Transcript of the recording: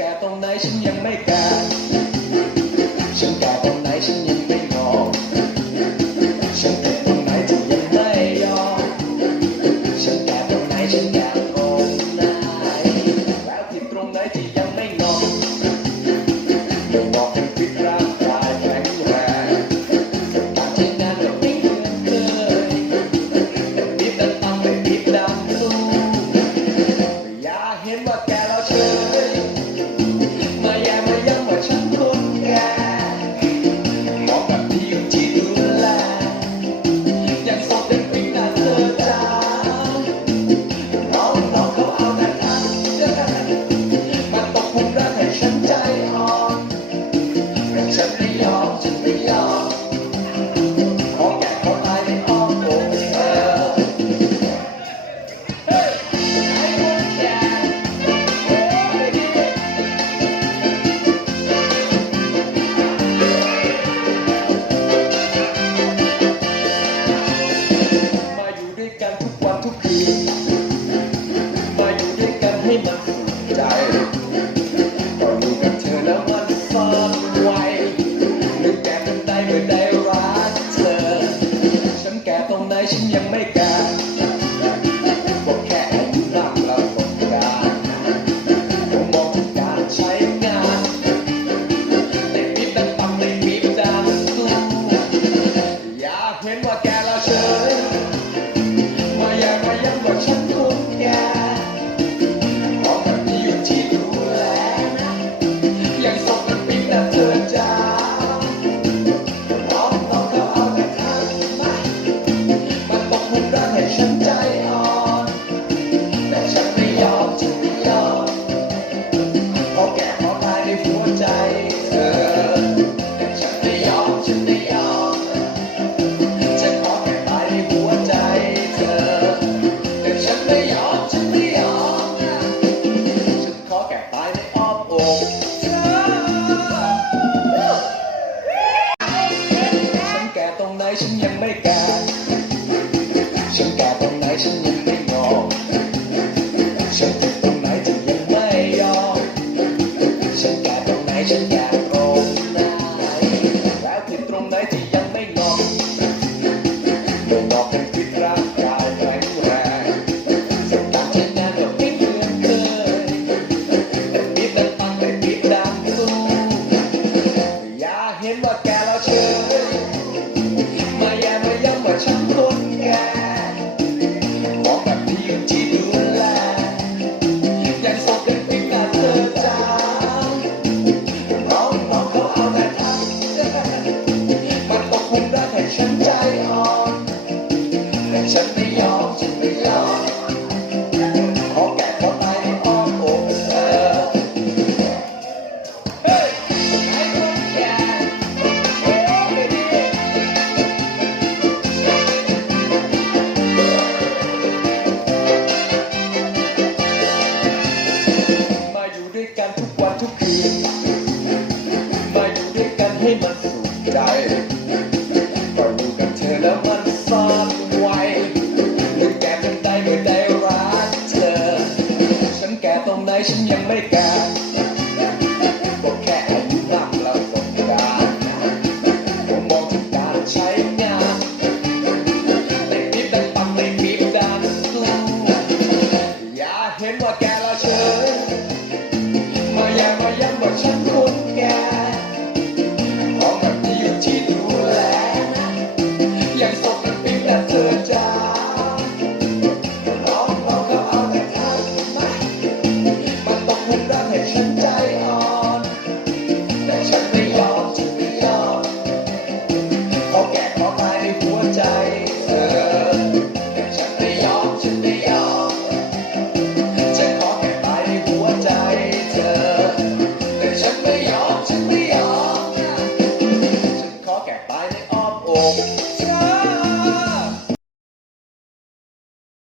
แก่ตรงไหนฉันยังไม่แก่ มาดูด้วยกันให้มันสุขใจก็อยู่กับเธอแล้วมันฟังไวนึกแก่กันได้เมื่อได้รักเธอ ฉันแก่ตรงไหนฉันยังไม่แก่บอกแค่อายุนับเราตรงกันผมมองการใช้งานแต่มีแต่ปังไม่มีดังอยากเห็นว่าแกเราเฉย ฉันขอแก่ตในอ้อมอกเธอฉันแกตรงไหนฉันยังไม่ ทุกคืนมาอยู่ด้วยกันให้มันสุขใจก็อยู่กับเธอแล้วมันซ่อนไว้หรือแกเป็นได้โดได้รักเธอ ฉันแก่ตรงไหนฉันยังไม่แก่กว่ายุมากแล้วต้อการมองการใช้งาแต่นิดแต่ปังไม่มีดันกลัอย่าเห็นว่าแก ให้แต่ฉันไม่ยอมฉันไม่ยอมขอแก่ขอตายในหัวใจเธอแต่ฉันไม่ยอมฉันไม่ยอมจะขอแก่ตาในหัวใจเธอแต่ฉันไม่ยอมฉันไม่ยอมฉันขอแก่ตาในอ้อมอก